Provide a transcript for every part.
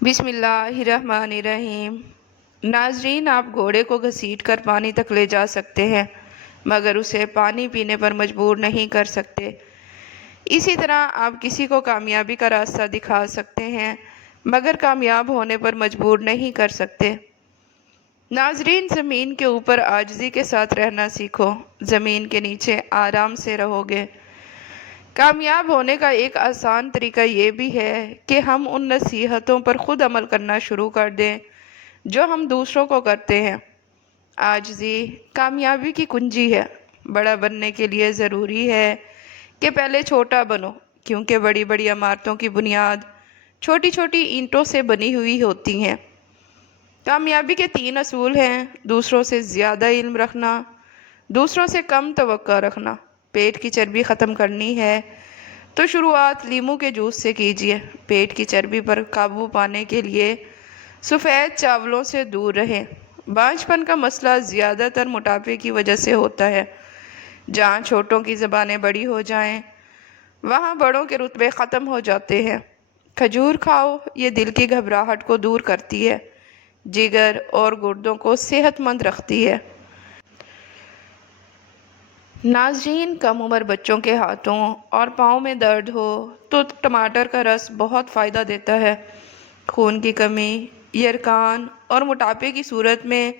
بسم اللہ الرحمن الرحیم۔ ناظرین، آپ گھوڑے کو گھسیٹ کر پانی تک لے جا سکتے ہیں مگر اسے پانی پینے پر مجبور نہیں کر سکتے۔ اسی طرح آپ کسی کو کامیابی کا راستہ دکھا سکتے ہیں مگر کامیاب ہونے پر مجبور نہیں کر سکتے۔ ناظرین، زمین کے اوپر عاجزی کے ساتھ رہنا سیکھو، زمین کے نیچے آرام سے رہو گے۔ کامیاب ہونے کا ایک آسان طریقہ یہ بھی ہے کہ ہم ان نصیحتوں پر خود عمل کرنا شروع کر دیں جو ہم دوسروں کو کرتے ہیں۔ عاجزی کامیابی کی کنجی ہے۔ بڑا بننے کے لیے ضروری ہے کہ پہلے چھوٹا بنو، کیونکہ بڑی بڑی عمارتوں کی بنیاد چھوٹی چھوٹی اینٹوں سے بنی ہوئی ہوتی ہیں۔ کامیابی کے 3 اصول ہیں: دوسروں سے زیادہ علم رکھنا، دوسروں سے کم توقع رکھنا۔ پیٹ کی چربی ختم کرنی ہے تو شروعات لیموں کے جوس سے کیجیے۔ پیٹ کی چربی پر قابو پانے کے لیے سفید چاولوں سے دور رہیں۔ بانجھ پن کا مسئلہ زیادہ تر موٹاپے کی وجہ سے ہوتا ہے۔ جہاں چھوٹوں کی زبانیں بڑی ہو جائیں وہاں بڑوں کے رتبے ختم ہو جاتے ہیں۔ کھجور کھاؤ، یہ دل کی گھبراہٹ کو دور کرتی ہے، جگر اور گردوں کو صحت مند رکھتی ہے۔ ناظرین، کم عمر بچوں کے ہاتھوں اور پاؤں میں درد ہو تو ٹماٹر کا رس بہت فائدہ دیتا ہے۔ خون کی کمی، یرقان اور موٹاپے کی صورت میں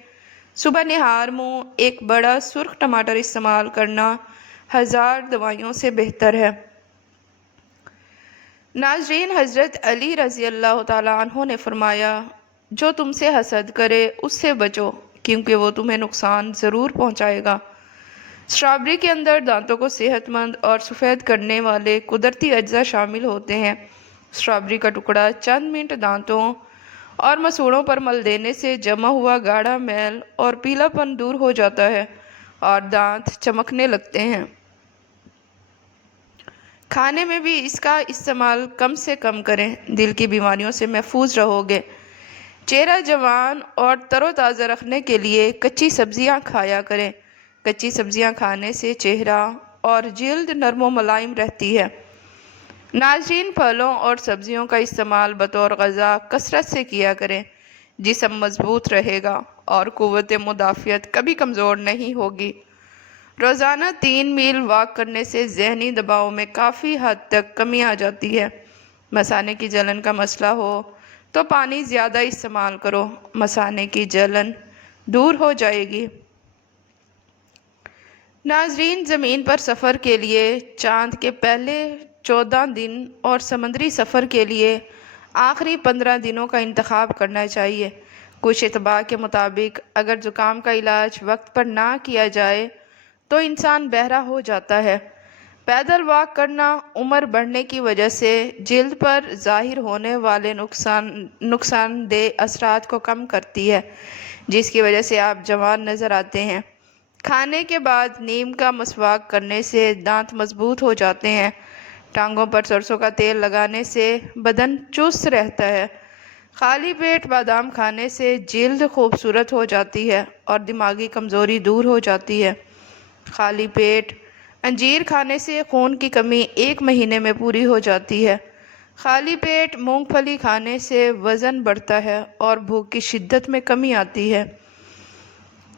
صبح نہار منہ ایک بڑا سرخ ٹماٹر استعمال کرنا 1000 دوائیوں سے بہتر ہے۔ ناظرین، حضرت علی رضی اللہ تعالیٰ عنہ نے فرمایا، جو تم سے حسد کرے اس سے بچو، کیونکہ وہ تمہیں نقصان ضرور پہنچائے گا۔ اسٹرابیری کے اندر دانتوں کو صحت مند اور سفید کرنے والے قدرتی اجزاء شامل ہوتے ہیں۔ اسٹرابیری کا ٹکڑا چند منٹ دانتوں اور مسوڑوں پر مل دینے سے جمع ہوا گاڑھا میل اور پیلا پن دور ہو جاتا ہے اور دانت چمکنے لگتے ہیں۔ کھانے میں بھی اس کا استعمال کم سے کم کریں، دل کی بیماریوں سے محفوظ رہو گے۔ چہرہ جوان اور تر و تازہ رکھنے کے لیے کچی سبزیاں کھایا کریں۔ کچی سبزیاں کھانے سے چہرہ اور جلد نرم و ملائم رہتی ہے۔ ناظرین، پھلوں اور سبزیوں کا استعمال بطور غذا کثرت سے کیا کریں۔ جسم مضبوط رہے گا اور قوت مدافعت کبھی کمزور نہیں ہوگی۔ روزانہ 3 میل واک کرنے سے ذہنی دباؤ میں کافی حد تک کمی آ جاتی ہے۔ مثانے کی جلن کا مسئلہ ہو تو پانی زیادہ استعمال کرو، مثانے کی جلن دور ہو جائے گی۔ ناظرین، زمین پر سفر کے لیے چاند کے پہلے 14 دن اور سمندری سفر کے لیے آخری 15 دنوں کا انتخاب کرنا چاہیے۔ کچھ اطباء کے مطابق اگر زکام کا علاج وقت پر نہ کیا جائے تو انسان بہرا ہو جاتا ہے۔ پیدل واک کرنا عمر بڑھنے کی وجہ سے جلد پر ظاہر ہونے والے نقصان دہ اثرات کو کم کرتی ہے، جس کی وجہ سے آپ جوان نظر آتے ہیں۔ کھانے کے بعد نیم کا مسواک کرنے سے دانت مضبوط ہو جاتے ہیں۔ ٹانگوں پر سرسوں کا تیل لگانے سے بدن چست رہتا ہے۔ خالی پیٹ بادام کھانے سے جلد خوبصورت ہو جاتی ہے اور دماغی کمزوری دور ہو جاتی ہے۔ خالی پیٹ انجیر کھانے سے خون کی کمی 1 مہینے میں پوری ہو جاتی ہے۔ خالی پیٹ مونگ پھلی کھانے سے وزن بڑھتا ہے اور بھوک کی شدت میں کمی آتی ہے۔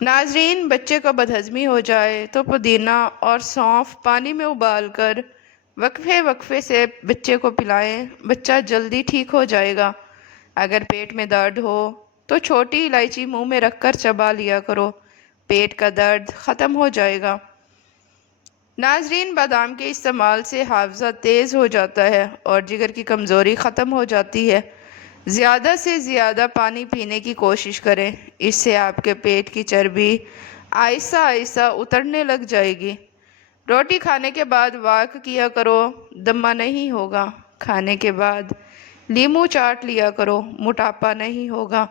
ناظرین، بچے کو بدہضمی ہو جائے تو پودینہ اور سونف پانی میں ابال کر وقفے سے بچے کو پلائیں، بچہ جلدی ٹھیک ہو جائے گا۔ اگر پیٹ میں درد ہو تو چھوٹی الائچی منہ میں رکھ کر چبا لیا کرو، پیٹ کا درد ختم ہو جائے گا۔ ناظرین، بادام کے استعمال سے حافظہ تیز ہو جاتا ہے اور جگر کی کمزوری ختم ہو جاتی ہے۔ زیادہ سے زیادہ پانی پینے کی کوشش کریں، اس سے آپ کے پیٹ کی چربی آہستہ آہستہ اترنے لگ جائے گی۔ روٹی کھانے کے بعد واک کیا کرو، دمہ نہیں ہوگا۔ کھانے کے بعد لیموں چاٹ لیا کرو، موٹاپا نہیں ہوگا۔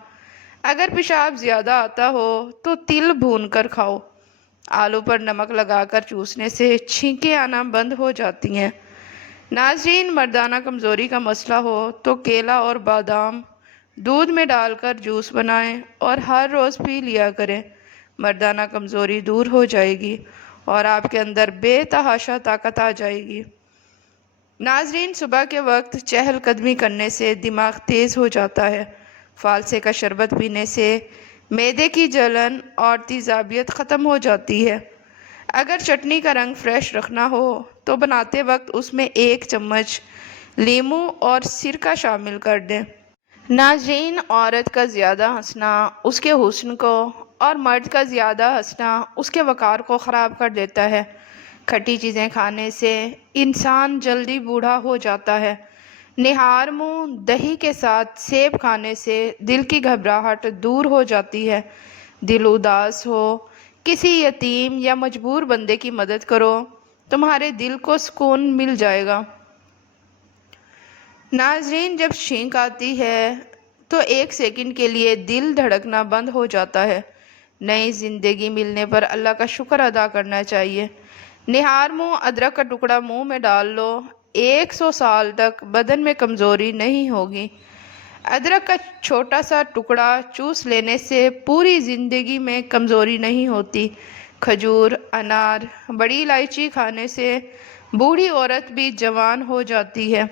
اگر پیشاب زیادہ آتا ہو تو تل بھون کر کھاؤ۔ آلو پر نمک لگا کر چوسنے سے چھینکیں آنا بند ہو جاتی ہیں۔ ناظرین، مردانہ کمزوری کا مسئلہ ہو تو کیلا اور بادام دودھ میں ڈال کر جوس بنائیں اور ہر روز پی لیا کریں۔ مردانہ کمزوری دور ہو جائے گی اور آپ کے اندر بے تحاشا طاقت آ جائے گی۔ ناظرین، صبح کے وقت چہل قدمی کرنے سے دماغ تیز ہو جاتا ہے۔ فالسے کا شربت پینے سے معدے کی جلن اور تیزابیت ختم ہو جاتی ہے۔ اگر چٹنی کا رنگ فریش رکھنا ہو تو بناتے وقت اس میں 1 چمچ لیموں اور سرکہ شامل کر دیں۔ ناظرین، عورت کا زیادہ ہنسنا اس کے حسن کو اور مرد کا زیادہ ہنسنا اس کے وقار کو خراب کر دیتا ہے۔ کھٹی چیزیں کھانے سے انسان جلدی بوڑھا ہو جاتا ہے۔ نہار منہ دہی کے ساتھ سیب کھانے سے دل کی گھبراہٹ دور ہو جاتی ہے۔ دل اداس ہو، کسی یتیم یا مجبور بندے کی مدد کرو، تمہارے دل کو سکون مل جائے گا۔ ناظرین، جب چھینک آتی ہے تو 1 سیکنڈ کے لیے دل دھڑکنا بند ہو جاتا ہے۔ نئی زندگی ملنے پر اللہ کا شکر ادا کرنا چاہیے۔ نہار منہ ادرک کا ٹکڑا منہ میں ڈال لو، 100 سال تک بدن میں کمزوری نہیں ہوگی۔ ادرک کا چھوٹا سا ٹکڑا چوس لینے سے پوری زندگی میں کمزوری نہیں ہوتی۔ کھجور، انار، بڑی الائچی کھانے سے بوڑھی عورت بھی جوان ہو جاتی ہے۔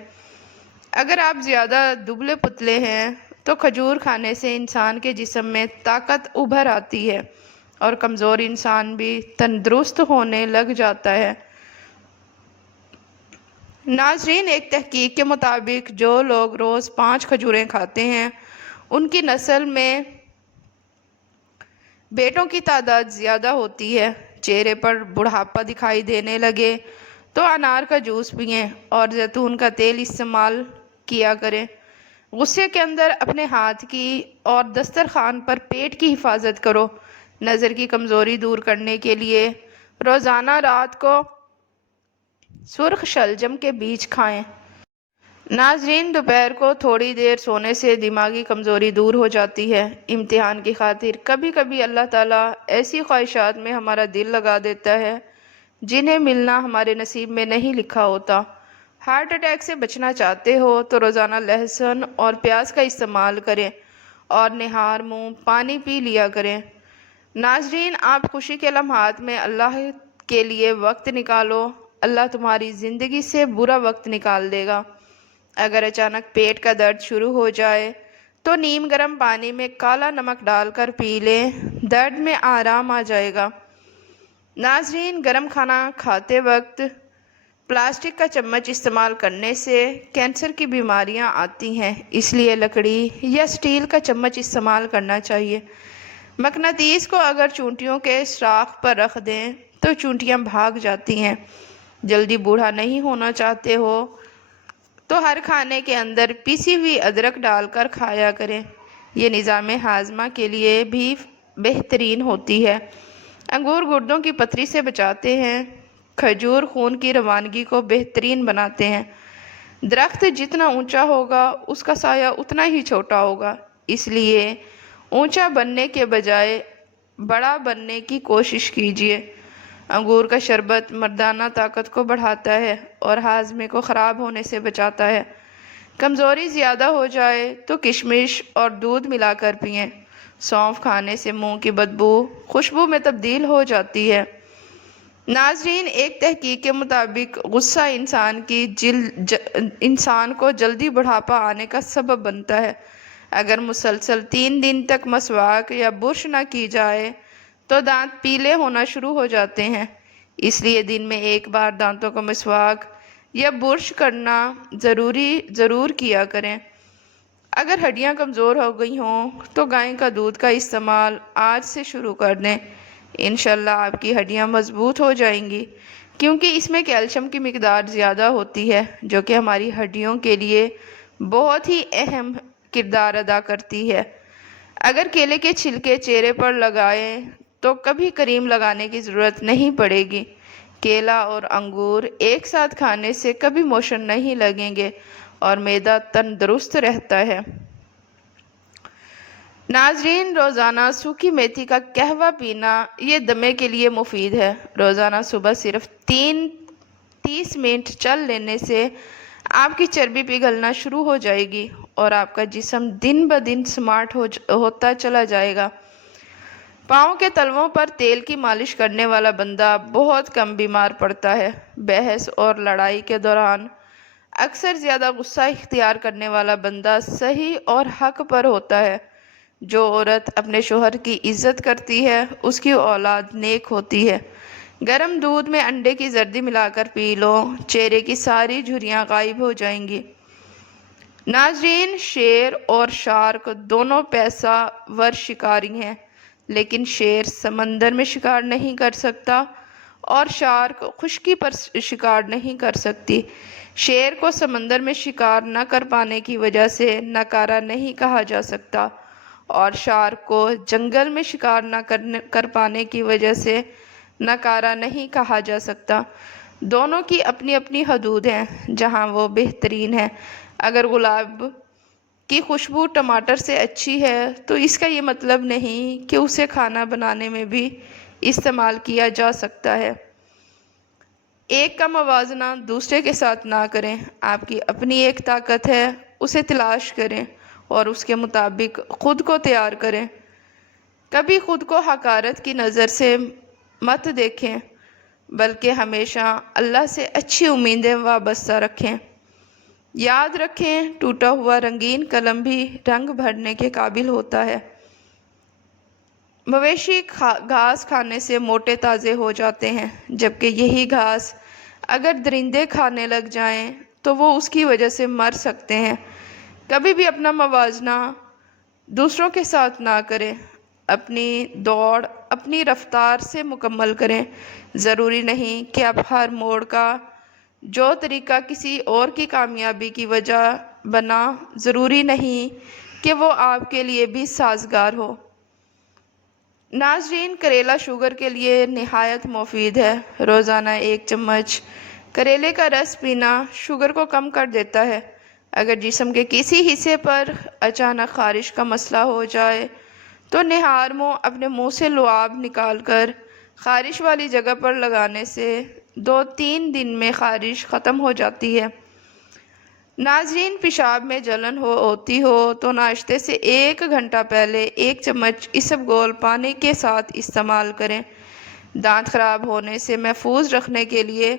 اگر آپ زیادہ دبلے پتلے ہیں تو کھجور کھانے سے انسان کے جسم میں طاقت ابھر آتی ہے اور کمزور انسان بھی تندرست ہونے لگ جاتا ہے۔ ناظرین، ایک تحقیق کے مطابق جو لوگ روز 5 کھجوریں کھاتے ہیں ان کی نسل میں بیٹوں کی تعداد زیادہ ہوتی ہے۔ چہرے پر بڑھاپا دکھائی دینے لگے تو انار کا جوس پئیں اور زیتون کا تیل استعمال کیا کریں۔ غصے کے اندر اپنے ہاتھ کی اور دسترخوان پر پیٹ کی حفاظت کرو۔ نظر کی کمزوری دور کرنے کے لیے روزانہ رات کو سرخ شلجم کے بیج کھائیں۔ ناظرین، دوپہر کو تھوڑی دیر سونے سے دماغی کمزوری دور ہو جاتی ہے۔ امتحان کی خاطر کبھی کبھی اللہ تعالیٰ ایسی خواہشات میں ہمارا دل لگا دیتا ہے جنہیں ملنا ہمارے نصیب میں نہیں لکھا ہوتا۔ ہارٹ اٹیک سے بچنا چاہتے ہو تو روزانہ لہسن اور پیاز کا استعمال کریں اور نہار منہ پانی پی لیا کریں۔ ناظرین، آپ خوشی کے لمحات میں اللہ کے لیے وقت نکالو، اللہ تمہاری زندگی سے برا وقت نکال دے گا۔ اگر اچانک پیٹ کا درد شروع ہو جائے تو نیم گرم پانی میں کالا نمک ڈال کر پی لیں، درد میں آرام آ جائے گا۔ ناظرین، گرم کھانا کھاتے وقت پلاسٹک کا چمچ استعمال کرنے سے کینسر کی بیماریاں آتی ہیں، اس لیے لکڑی یا سٹیل کا چمچ استعمال کرنا چاہیے۔ مقناطیس کو اگر چونٹیوں کے سوراخ پر رکھ دیں تو چونٹیاں بھاگ جاتی ہیں۔ جلدی بوڑھا نہیں ہونا چاہتے ہو تو ہر کھانے کے اندر پیسی ہوئی ادرک ڈال کر کھایا کریں، یہ نظام ہاضمہ کے لیے بھی بہترین ہوتی ہے۔ انگور گردوں کی پتھری سے بچاتے ہیں۔ کھجور خون کی روانگی کو بہترین بناتے ہیں۔ درخت جتنا اونچا ہوگا اس کا سایہ اتنا ہی چھوٹا ہوگا، اس لیے اونچا بننے کے بجائے بڑا بننے کی کوشش کیجیے۔ انگور کا شربت مردانہ طاقت کو بڑھاتا ہے اور ہاضمے کو خراب ہونے سے بچاتا ہے۔ کمزوری زیادہ ہو جائے تو کشمش اور دودھ ملا کر پئیں۔ سونف کھانے سے منہ کی بدبو خوشبو میں تبدیل ہو جاتی ہے۔ ناظرین، ایک تحقیق کے مطابق غصہ انسان کو جلدی بڑھاپا آنے کا سبب بنتا ہے۔ اگر مسلسل 3 دن تک مسواک یا برش نہ کی جائے تو دانت پیلے ہونا شروع ہو جاتے ہیں، اس لیے دن میں 1 بار دانتوں کو مسواک یا برش کرنا ضرور کیا کریں۔ اگر ہڈیاں کمزور ہو گئی ہوں تو گائے کا دودھ کا استعمال آج سے شروع کر دیں، انشاءاللہ آپ کی ہڈیاں مضبوط ہو جائیں گی، کیونکہ اس میں کیلشیم کی مقدار زیادہ ہوتی ہے جو کہ ہماری ہڈیوں کے لیے بہت ہی اہم کردار ادا کرتی ہے۔ اگر کیلے کے چھلکے چہرے پر لگائیں تو کبھی کریم لگانے کی ضرورت نہیں پڑے گی۔ کیلا اور انگور ایک ساتھ کھانے سے کبھی موشن نہیں لگیں گے اور معدہ تندرست رہتا ہے۔ ناظرین، روزانہ سوکھی میتھی کا قہوہ پینا یہ دمے کے لیے مفید ہے۔ روزانہ صبح صرف 30 منٹ چل لینے سے آپ کی چربی پگھلنا شروع ہو جائے گی اور آپ کا جسم دن بدن سمارٹ ہوتا چلا جائے گا۔ پاؤں کے تلووں پر تیل کی مالش کرنے والا بندہ بہت کم بیمار پڑتا ہے۔ بحث اور لڑائی کے دوران اکثر زیادہ غصہ اختیار کرنے والا بندہ صحیح اور حق پر ہوتا ہے۔ جو عورت اپنے شوہر کی عزت کرتی ہے اس کی اولاد نیک ہوتی ہے۔ گرم دودھ میں انڈے کی زردی ملا کر پی لو، چہرے کی ساری جھریاں غائب ہو جائیں گی۔ ناظرین، شیر اور شارک دونوں پیشہ ور شکاری ہیں، لیکن شیر سمندر میں شکار نہیں کر سکتا اور شارک خشکی پر شکار نہیں کر سکتی۔ شیر کو سمندر میں شکار نہ کر پانے کی وجہ سے ناکارہ نہیں کہا جا سکتا اور شارک کو جنگل میں شکار نہ کر پانے کی وجہ سے ناکارہ نہیں کہا جا سکتا۔ دونوں کی اپنی اپنی حدود ہیں جہاں وہ بہترین ہیں۔ اگر گلاب کی خوشبو ٹماٹر سے اچھی ہے تو اس کا یہ مطلب نہیں کہ اسے کھانا بنانے میں بھی استعمال کیا جا سکتا ہے۔ ایک کا موازنہ دوسرے کے ساتھ نہ کریں۔ آپ کی اپنی ایک طاقت ہے، اسے تلاش کریں اور اس کے مطابق خود کو تیار کریں۔ کبھی خود کو حقارت کی نظر سے مت دیکھیں، بلکہ ہمیشہ اللہ سے اچھی امیدیں وابستہ رکھیں۔ یاد رکھیں، ٹوٹا ہوا رنگین قلم بھی رنگ بھرنے کے قابل ہوتا ہے۔ مویشی گھاس کھانے سے موٹے تازے ہو جاتے ہیں، جبکہ یہی گھاس اگر درندے کھانے لگ جائیں تو وہ اس کی وجہ سے مر سکتے ہیں۔ کبھی بھی اپنا موازنہ دوسروں کے ساتھ نہ کریں۔ اپنی دوڑ اپنی رفتار سے مکمل کریں۔ ضروری نہیں کہ آپ ہر موڑ کا جو طریقہ کسی اور کی کامیابی کی وجہ بنا، ضروری نہیں کہ وہ آپ کے لیے بھی سازگار ہو۔ ناظرین، کریلا شوگر کے لیے نہایت مفید ہے۔ روزانہ 1 چمچ کریلے کا رس پینا شوگر کو کم کر دیتا ہے۔ اگر جسم کے کسی حصے پر اچانک خارش کا مسئلہ ہو جائے تو نہار منہ اپنے منہ سے لعاب نکال کر خارش والی جگہ پر لگانے سے 2-3 دن میں خارش ختم ہو جاتی ہے۔ ناظرین، پیشاب میں جلن ہوتی ہو تو ناشتے سے 1 گھنٹہ پہلے 1 چمچ اسبگول پانی کے ساتھ استعمال کریں۔ دانت خراب ہونے سے محفوظ رکھنے کے لیے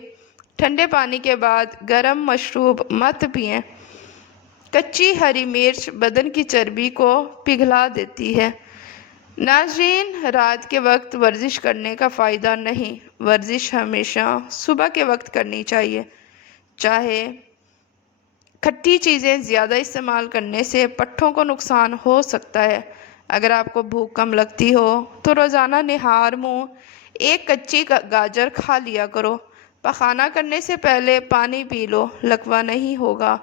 ٹھنڈے پانی کے بعد گرم مشروب مت پئیں۔ کچی ہری مرچ بدن کی چربی کو پگھلا دیتی ہے۔ ناظرین، رات کے وقت ورزش کرنے کا فائدہ نہیں۔ ورزش ہمیشہ صبح کے وقت کرنی چاہیے۔ چاہے کھٹی چیزیں زیادہ استعمال کرنے سے پٹھوں کو نقصان ہو سکتا ہے۔ اگر آپ کو بھوک کم لگتی ہو تو روزانہ نہار منہ 1 کچی گاجر کھا لیا کرو۔ پخانہ کرنے سے پہلے پانی پی لو، لکوہ نہیں ہوگا۔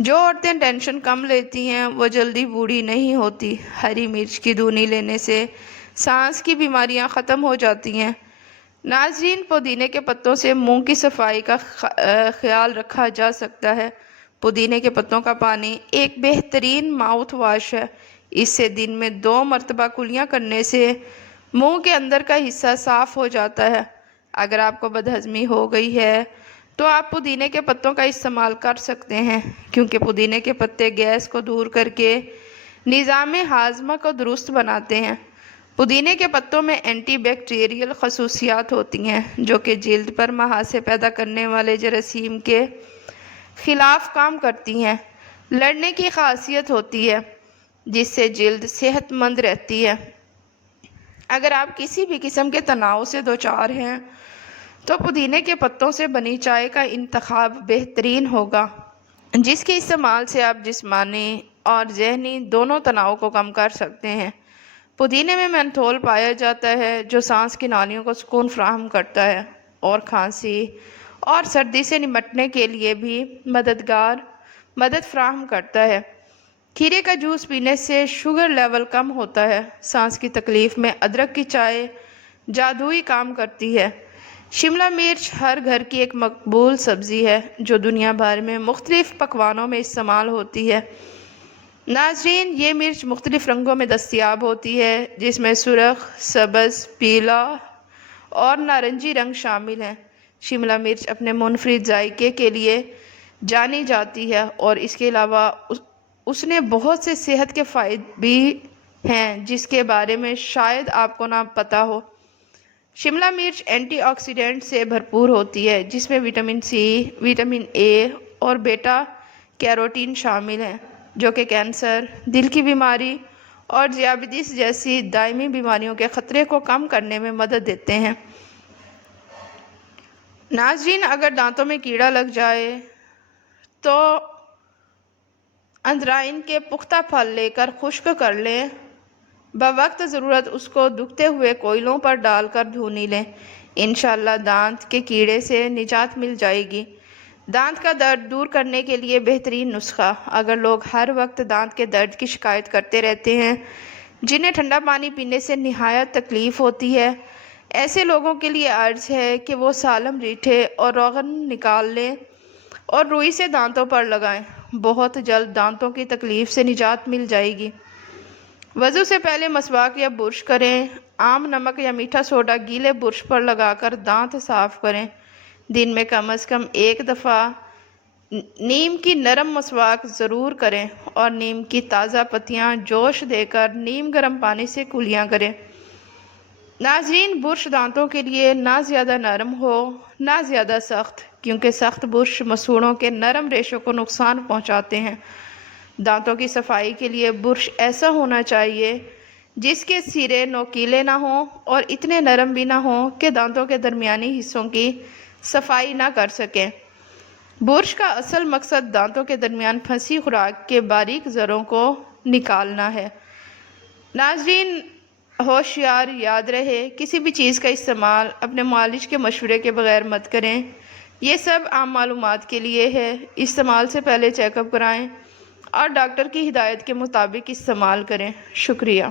جو عورتیں ٹینشن کم لیتی ہیں وہ جلدی بوڑھی نہیں ہوتی۔ ہری مرچ کی دونی لینے سے سانس کی بیماریاں ختم ہو جاتی ہیں۔ ناظرین، پودینے کے پتوں سے منہ کی صفائی کا خیال رکھا جا سکتا ہے۔ پودینے کے پتوں کا پانی ایک بہترین ماؤتھ واش ہے۔ اس سے دن میں 2 مرتبہ کلیاں کرنے سے منہ کے اندر کا حصہ صاف ہو جاتا ہے۔ اگر آپ کو بدہضمی ہو گئی ہے تو آپ پودینے کے پتوں کا استعمال کر سکتے ہیں، کیونکہ پودینے کے پتے گیس کو دور کر کے نظام ہاضمہ کو درست بناتے ہیں۔ پودینے کے پتوں میں اینٹی بیکٹیریل خصوصیات ہوتی ہیں جو کہ جلد پر محاسے پیدا کرنے والے جراثیم کے خلاف کام کرتی ہیں۔ لڑنے کی خاصیت ہوتی ہے جس سے جلد صحت مند رہتی ہے۔ اگر آپ کسی بھی قسم کے تناؤ سے دوچار ہیں تو پودینے کے پتوں سے بنی چائے کا انتخاب بہترین ہوگا، جس کے استعمال سے آپ جسمانی اور ذہنی دونوں تناؤ کو کم کر سکتے ہیں۔ پودینے میں مینتھول پایا جاتا ہے جو سانس کی نالیوں کو سکون فراہم کرتا ہے اور کھانسی اور سردی سے نمٹنے کے لیے بھی مدد فراہم کرتا ہے۔ کھیرے کا جوس پینے سے شوگر لیول کم ہوتا ہے۔ سانس کی تکلیف میں ادرک کی چائے جادوئی کام کرتی ہے۔ شملہ مرچ ہر گھر کی ایک مقبول سبزی ہے جو دنیا بھر میں مختلف پکوانوں میں استعمال ہوتی ہے۔ ناظرین، یہ مرچ مختلف رنگوں میں دستیاب ہوتی ہے جس میں سرخ، سبز، پیلا اور نارنجی رنگ شامل ہیں۔ شملہ مرچ اپنے منفرد ذائقے کے لیے جانی جاتی ہے اور اس کے علاوہ اس نے بہت سے صحت کے فوائد بھی ہیں جس کے بارے میں شاید آپ کو نہ پتہ ہو۔ شملہ مرچ اینٹی آکسیڈنٹ سے بھرپور ہوتی ہے، جس میں وٹامن سی، وٹامن اے اور بیٹا کیروٹین شامل ہیں، جو کہ کینسر، دل کی بیماری اور ذیابیطس جیسی دائمی بیماریوں کے خطرے کو کم کرنے میں مدد دیتے ہیں۔ ناظرین، اگر دانتوں میں کیڑا لگ جائے تو اندرائن کے پختہ پھل لے کر خشک کر لیں، بوقت ضرورت اس کو دکھتے ہوئے کوئلوں پر ڈال کر بھونی لیں، انشاءاللہ دانت کے کیڑے سے نجات مل جائے گی۔ دانت کا درد دور کرنے کے لیے بہترین نسخہ: اگر لوگ ہر وقت دانت کے درد کی شکایت کرتے رہتے ہیں، جنہیں ٹھنڈا پانی پینے سے نہایت تکلیف ہوتی ہے، ایسے لوگوں کے لیے عرض ہے کہ وہ سالم ریٹھے اور روغن نکال لیں اور روئی سے دانتوں پر لگائیں، بہت جلد دانتوں کی تکلیف سے نجات مل جائے گی۔ وضو سے پہلے مسواک یا برش کریں، عام نمک یا میٹھا سوڈا گیلے برش پر لگا کر دانت صاف کریں، دن میں کم از کم ایک دفعہ نیم کی نرم مسواک ضرور کریں اور نیم کی تازہ پتیاں جوش دے کر نیم گرم پانی سے کلیاں کریں۔ ناظرین، برش دانتوں کے لیے نہ زیادہ نرم ہو نہ زیادہ سخت، کیونکہ سخت برش مسوڑوں کے نرم ریشوں کو نقصان پہنچاتے ہیں۔ دانتوں کی صفائی کے لیے برش ایسا ہونا چاہیے جس کے سرے نوکیلے نہ ہوں اور اتنے نرم بھی نہ ہوں کہ دانتوں کے درمیانی حصوں کی صفائی نہ کر سکیں۔ برش کا اصل مقصد دانتوں کے درمیان پھنسی خوراک کے باریک زروں کو نکالنا ہے۔ ناظرین، ہوشیار یاد رہے، کسی بھی چیز کا استعمال اپنے معالج کے مشورے کے بغیر مت کریں۔ یہ سب عام معلومات کے لیے ہے، استعمال سے پہلے چیک اپ کرائیں اور ڈاکٹر کی ہدایت کے مطابق استعمال کریں۔ شکریہ۔